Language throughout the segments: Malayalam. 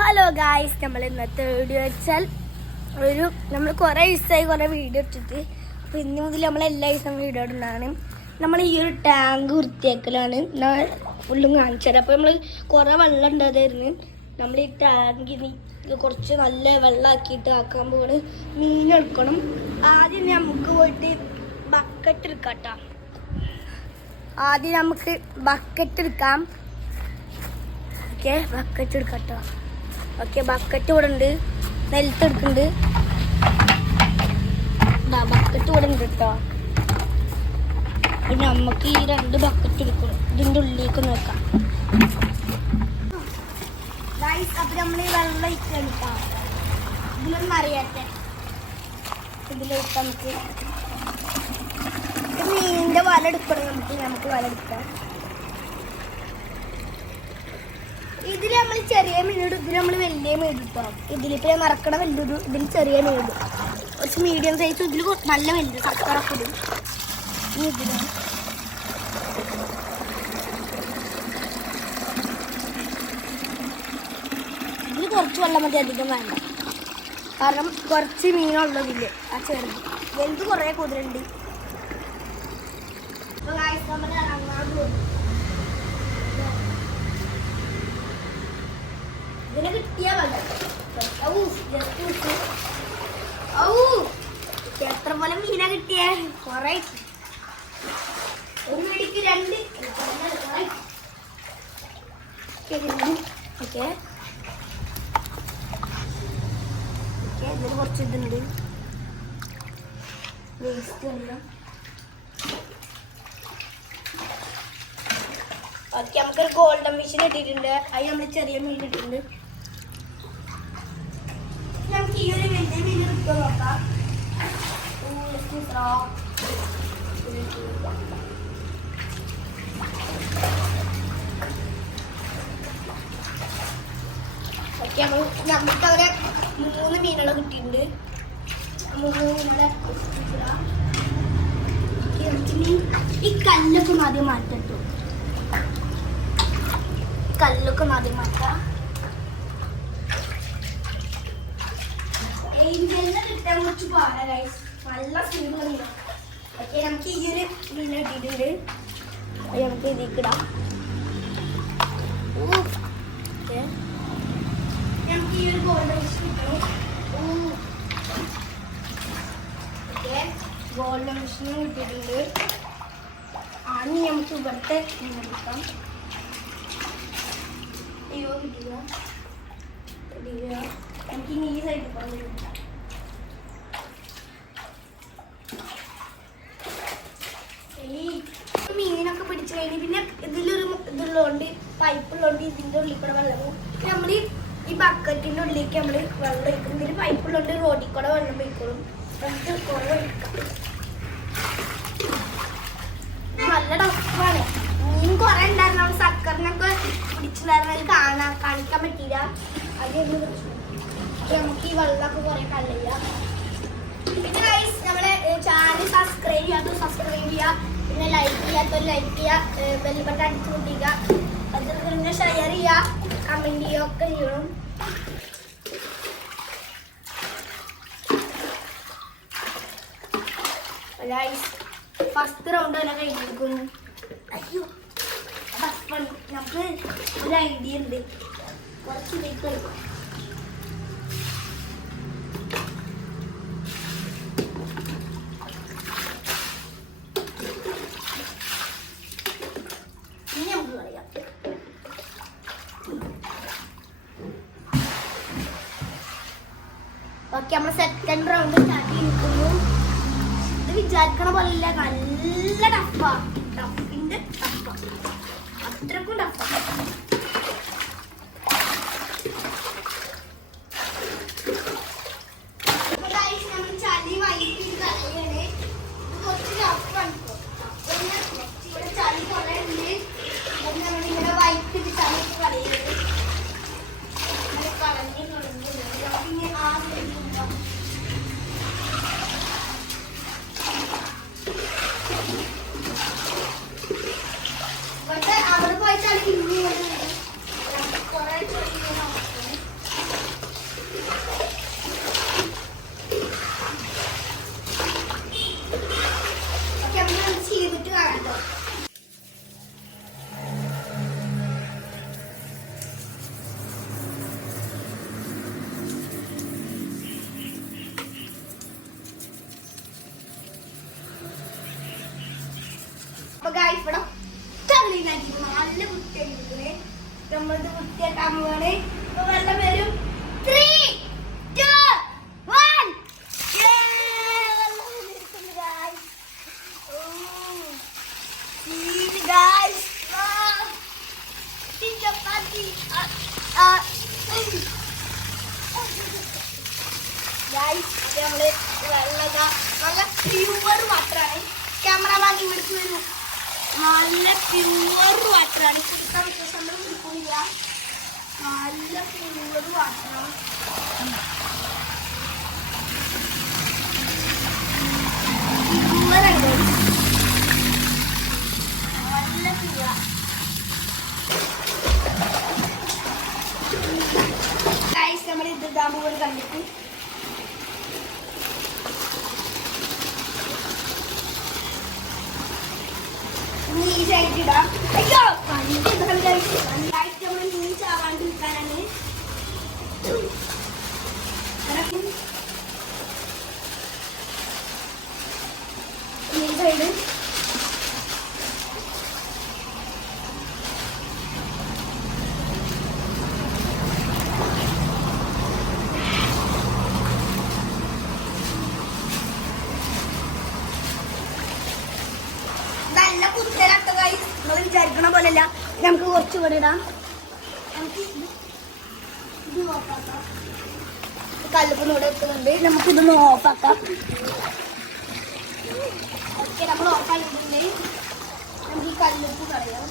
ഹലോ ഗായ്സ്, നമ്മൾ ഇന്നത്തെ വീഡിയോ വെച്ചാൽ നമ്മൾ കുറേ ദിവസമായി കുറേ വീഡിയോ ഇട്ടിട്ട്. അപ്പോൾ ഇന്ന് മുതൽ നമ്മൾ എല്ലാ ദിവസവും വീഡിയോ ഇടുന്നതാണ്. നമ്മൾ ഈ ഒരു ടാങ്ക് വൃത്തിയാക്കലാണ് ഫുള്ളും കാണിച്ചത്. അപ്പോൾ നമ്മൾ കുറേ വെള്ളം ഉണ്ടായിരുന്നു. നമ്മൾ ഈ ടാങ്കിന് കുറച്ച് നല്ല വെള്ളമാക്കിയിട്ട് ആക്കാൻ പോവാണ്. മീനെടുക്കണം. ആദ്യം നമുക്ക് പോയിട്ട് ബക്കറ്റ് എടുക്കാം കേട്ടോ. ആദ്യം നമുക്ക് ബക്കറ്റ് എടുക്കാം. ഓക്കെ, ബക്കറ്റ് എടുക്കാം കേട്ടോ. ഓക്കെ, ബക്കറ്റ് ഇവിടെ ഉണ്ട്. നിലത്തെടുക്കുന്നുണ്ട്. ബക്കറ്റ് ഇവിടെ ഉണ്ട് കേട്ടോ. പിന്നെ നമുക്ക് ഈ 2 ബക്കറ്റ് എടുക്കണം. ഇതിൻ്റെ ഉള്ളിലേക്ക് നോക്കാം. അപ്പൊ നമ്മൾ ഈ വെള്ളം ഒഴിക്കാൻ കേട്ടോ. ഇതിലൊന്നും അറിയാട്ടെ. ഇതിലേക്ക് നമുക്ക് മീനിന്റെ വല എടുക്കണം. നമുക്ക് വല എടുക്കാം. ഇതിൽ നമ്മൾ ചെറിയ മീൻ ഇടും, ഇതിൽ നമ്മൾ വലിയ മീൻ ഇട്ടോ. ഇതിലിപ്പോൾ ഞാൻ മറക്കണ വലുത്, ഇതിൽ ചെറിയ മീൻ ഇടും. കുറച്ച് മീഡിയം സൈസ്, ഇതിൽ നല്ല വലുത് സക്കറൊക്കെ ഇടും. ഇതിൽ കുറച്ച് വെള്ളം മതി, അധികം വേണ്ട. കാരണം കുറച്ച് മീനുള്ളതില്ല. ആ ചെറുത് വലുത് കുറേ കുതിരുണ്ട്. അപ്പോൾ നമ്മൾ ഇറങ്ങാൻ പോകും. ഇതിനെ കിട്ടിയാ എത്ര പോലെ മീനാ കിട്ടിയ? കൊറേ. ഒരു മണിക്ക് 2. ഓക്കെ, ഇതിന് കുറച്ച് ഇതുണ്ട്. വേസ്റ്റ് അല്ല. ഓക്കെ, നമുക്കൊരു ഗോൾഡൻ ഫിഷിന് ഇട്ടിട്ടുണ്ട്. അതിന് നമ്മൾ ചെറിയ മീൻ ഇട്ടിട്ടുണ്ട്. നമുക്ക് ഈ ഒരു വലിയ മീൻ എടുത്ത് നോക്കാം. ഓക്കെ, നമുക്ക് അവിടെ 3 മീനുകൾ കിട്ടിയിട്ടുണ്ട്. 3 മീനുകളെ ഈ കല്ലൊക്കെ ആദ്യം മാറ്റട്ടോ. കല്ലൊക്കെ ആദ്യം മാറ്റാം. ഏഞ്ചലിനെ കിട്ടാൻ കുറച്ച് പാടാ ഗൈസ്. നല്ല സ്പീഡ്. ഓക്കെ, നമുക്ക് ഈ ഒരു മീൻ ഇട്ടിട്ടുണ്ട്. അത് നമുക്ക് ഇതിലേക്ക് ഇടാം. നമുക്ക് ഈ ഒരു ഗോൾഡൻ ഫിഷ് കിട്ടണം. ഓക്കെ, ഗോൾഡൻ ഫിഷിനും കിട്ടിയിട്ടുണ്ട്. ആദ്യം നമുക്ക് ഇവിടുത്തെ മീൻ എടുക്കാം. അയ്യോ, കിട്ടില്ല. നമുക്ക് ഇനി ഈ സൈഡിൽ പോകാം. മീനൊക്കെ പിടിച്ചു കഴിഞ്ഞ് പിന്നെ ഇതുള്ളതുകൊണ്ട് പൈപ്പുള്ളതുകൊണ്ട് ഇതിൻ്റെ ഉള്ളിൽ കൂടെ വെള്ളം പോകും. നമ്മൾ ഈ ബക്കറ്റിൻ്റെ ഉള്ളിലേക്ക് നമ്മൾ വെള്ളം ഒഴിക്കും. ഇതിൽ പൈപ്പുള്ളതുകൊണ്ട് റോഡിൽ കൂടെ വെള്ളം പോയിക്കോളും. നമുക്ക് കുറേ ഒഴിക്കാം. നല്ല ടഫാണ്. മീൻ കുറേ ഉണ്ടായിരുന്നു. നമ്മൾ സക്കറിനൊക്കെ പിടിച്ചിട്ടുണ്ടായിരുന്നു. അത് കാണിക്കാൻ പറ്റിയില്ല. അതൊന്നും നമുക്ക് ഈ വെള്ളമൊക്കെ കുറേ കളയില്ല. പിന്നെ ഗൈസ്, നമ്മളെ ചാനൽ സബ്സ്ക്രൈബ് ചെയ്യാത്ത സബ്സ്ക്രൈബ് ചെയ്യുക. പിന്നെ ലൈക്ക് ചെയ്യാത്തവർ ലൈക്ക് ചെയ്യുക. ബെൽ ബട്ടൺ അടിച്ചു പൊട്ടിക്കുക. അത് പിന്നെ ഷെയർ ചെയ്യുക, കമൻറ്റ് ചെയ്യുക ഒക്കെ ചെയ്യണം. ഗൈസ്, ഫസ്റ്റ് റൗണ്ട് തന്നെ കഴിഞ്ഞിരിക്കുന്നു. അയ്യോ, ടഫാണ്. നമുക്ക് ഒരു ഐഡിയ ഉണ്ട്. കുറച്ച് ഇതിലേക്ക് കളിക്കാം. ഓക്കെ, നമ്മൾ സെക്കൻഡ് റൗണ്ട് സ്റ്റാർട്ട് ചെയ്തിരിക്കുന്നു. ഇത് വിചാരിക്കണ പോലെയില്ല, നല്ല ടഫാ. ടഫിന്റെ ടഫാ, അത്രക്കും ടഫാ. നമ്മൾ ചളി വൈകിട്ട് കളയാണ്. ഇത് കുറച്ച് ടഫാണ്. ഇവിടെ ചളി കുറേ ഉണ്ട്. നമ്മളിങ്ങനെ വൈകിട്ട് ചളി കളയുന്നത് കളഞ്ഞു തുടങ്ങുന്നുണ്ട്. പിന്നെ ആ അവിടെ പോയി ചളി കുറേ നമ്മളിത് വൃത്തിയാക്കാൻ പോവാണ്. ഇപ്പൊ വെള്ളം വരും. 3, 2, 1. നമ്മള് നല്ല പ്യൂർ വാട്ടറാണ്. ക്യാമറമാൻ ഇവിടുത്തെ വരും. നല്ല പ്യൂർ വാട്ടറാണ്. കുടിക്കാൻ നമ്മൾ കുടിക്കില്ല. നല്ല പ്യൂർ വാട്ടറാണ്. പ്യൂറാണ്. നല്ല പ്യൂറാ. നമ്മൾ ഇത് ഇടാൻ പോകുന്നത് കണ്ടിട്ട് നീറ്റായിട്ട് ഇടാം. അയ്യോ നന്നായിട്ട് നമ്മൾ നീച്ചാവാണ്ടിരിക്കാനാണ്. ഈ സൈഡ് നല്ല കുത്തരാട്ടതായി നമ്മൾ വിചാരിക്കണ പോലെയല്ല. നമുക്ക് കുറച്ച് ഇവിടെ ഇടാം. നമുക്ക് ഇത് ഓഫാക്കാം. കല്ലുപ്പൊന്നും ഇവിടെ എത്തുന്നുണ്ട്. നമുക്കിതൊന്ന് ഓഫാക്കാം. ഓക്കെ, നമ്മൾ ഓഫാക്കിയിട്ടുണ്ട്. നമുക്ക് ഈ കല്ലുപ്പ് കളയാം.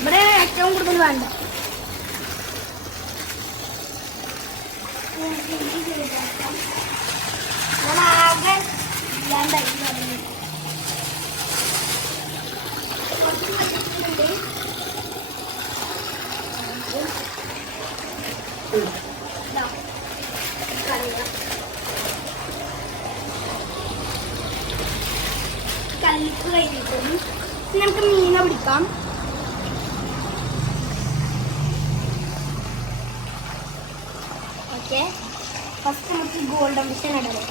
ഇവിടെ ഏറ്റവും കൂടുതൽ വേണ്ട. ആകെ ഇല്ലാണ്ടായി കല്ലിപ്പ് കഴിഞ്ഞിട്ടും നമുക്ക് മീനെ പിടിക്കാം. ഓക്കെ, ഫസ്റ്റ് നമുക്ക് ഗോൾഡൻ ഫിഷ് ഇടണം.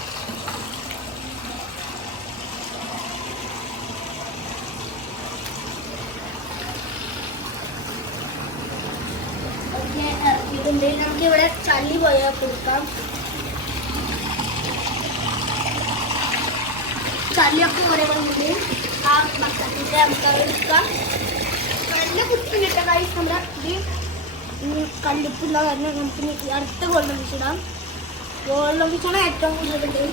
ഇറക്കിയിട്ടുണ്ട്. നമുക്കിവിടെ ചള്ളി പോയാൽ കൊടുക്കാം. ചള്ളിയൊക്കെ കുറേ വന്നിട്ട് ആ ബക്കറ്റിൻ്റെ നമുക്ക് എടുക്കാം. നല്ല കുത്തി കിട്ടാൻ നമ്മുടെ ഇത് കല്ലിപ്പുള്ള കാരണം നമുക്ക് അടുത്ത ഗോൾഡൻ ഫിഷ് ഇടാം. ഗോൾഡൻ ഫിഷാണ് ഏറ്റവും കൂടുതലുണ്ട്.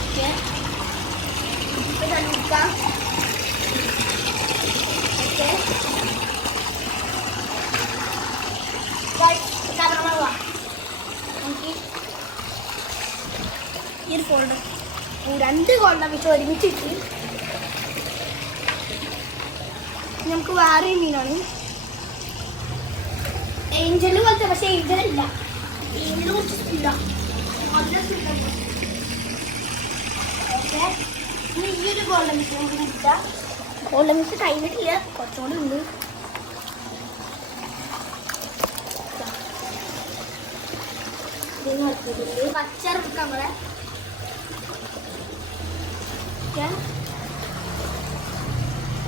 ഓക്കെ, ഇപ്പം കണ്ടിക്കാം. ഓക്കെ, നമുക്ക് ഈ ഒരു ഫോൾഡർ 2 ഗോൾഡൻ ഫിഷ് ഒരുമിച്ചിട്ട് നമുക്ക് വേറെ മീനാണ് ഏഞ്ചല് പോലത്തെ. പക്ഷെ ഏഞ്ചൽ ഇല്ല, ഏഞ്ചല് കുറിച്ചിട്ടില്ല. ഓക്കെ, ഇനി ഈ ഒരു ഗോൾഡൻ ഫിഷ് നമുക്ക് കിട്ടാം. ഗോൾഡൻ ഫിഷ് കഴിഞ്ഞിട്ടില്ല, കുറച്ചുകൂടി ഉണ്ട്. പച്ചറക്കാം നമ്മളെ.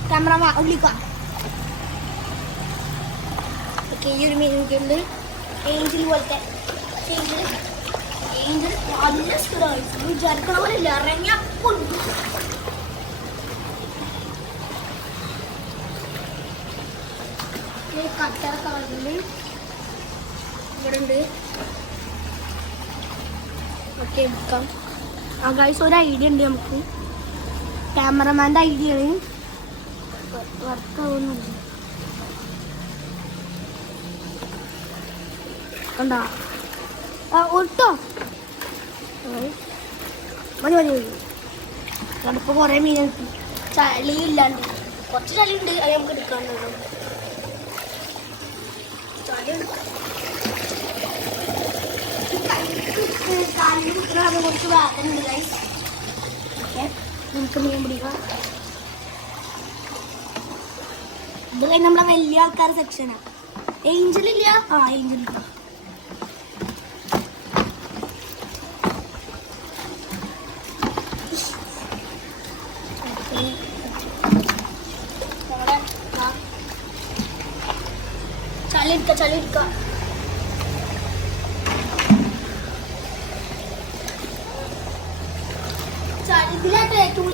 ക്യാമറ ഉള്ളിക്കാം. ഓക്കെ, ഈ ഒരു മീനുണ്ട് ഏഞ്ചൽ പോലത്തെ. ഏഞ്ചൽ നല്ല സ്പീഡായി വിചാരിക്കണ പോലെ ഇല്ല. ഇറങ്ങിയപ്പോൾ കച്ചറൊക്കെ വരുന്നുണ്ട്. ഇവിടെ ഉണ്ട്. ഓക്കെ, എടുക്കാം. ആ ഗൈസ്, ഒരു ഐഡിയ ഉണ്ട് നമുക്ക്. ക്യാമറമാൻ്റെ ഐഡിയ ആണ്. വർക്കാവുന്നുണ്ട് കണ്ടാ. ഒട്ടോ മതി മതി മതി. ഇപ്പോൾ കുറേ മീൻ ചളിയില്ലാണ്ട് കുറച്ച് ചളിയുണ്ട്. അത് നമുക്ക് എടുക്കാവുന്നതാണ്. ചളി എടുക്കാം. കാലിന് കുത്തുന്ന കുറച്ച് വേദനയുണ്ട് ഗൈസ്. ഓക്കെ, നമുക്ക് മീൻ പിടിക്കാം. ഇത് കഴിഞ്ഞ് നമ്മളെ വലിയ ആൾക്കാർ സെക്ഷനാണ്. ഏഞ്ചലില്ല. ആ ഏഞ്ചൽ ചളി എടുക്ക ഇതിലായിട്ട് ഏറ്റവും